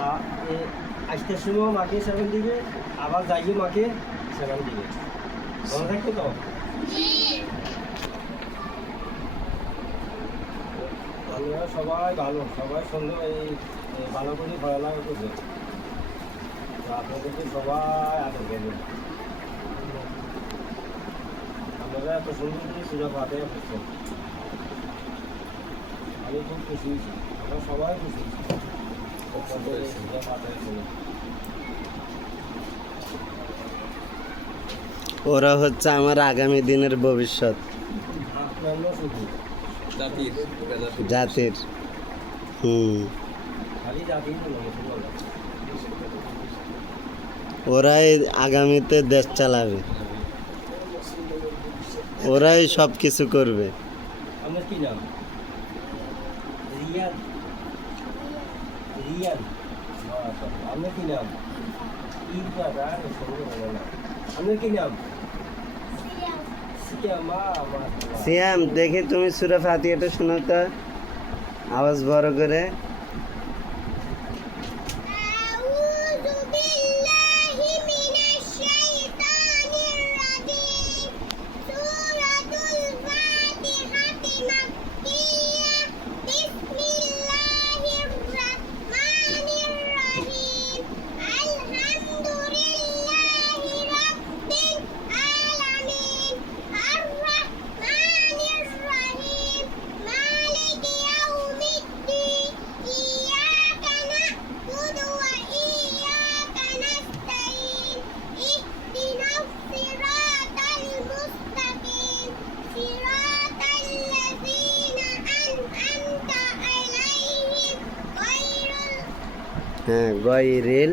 আ- এ- আসতে সময় মাকে সেভেন দিবে, আবার যাইয়ে মাকে সেভেন দিবে। মনে থাকবে তো? সবাই ভালো, সবাই সুন্দর, এই ভালো করে পড়ালেখা করছে তো আপনাদেরকে সবাই আদর করবেন আপনারা এত সুন্দর করে সুযোগ পাতে আমি খুব খুশি হয়েছি। আমরা সবাই খুশি হয়েছি। ওরা হচ্ছে আমার আগামী দিনের ভবিষ্যৎ। জাতির হুম। ওরাই আগামীতে দেশ চালাবে। ওরাই সব কিছু করবে। আমার কি নাম? রিয়ান আপনার কি নাম সিয়ামা দেখি তুমি সুরা ফাতিহাটা শোনো তো। আওয়াজ বড় করে। হ্যাঁ গয়রিল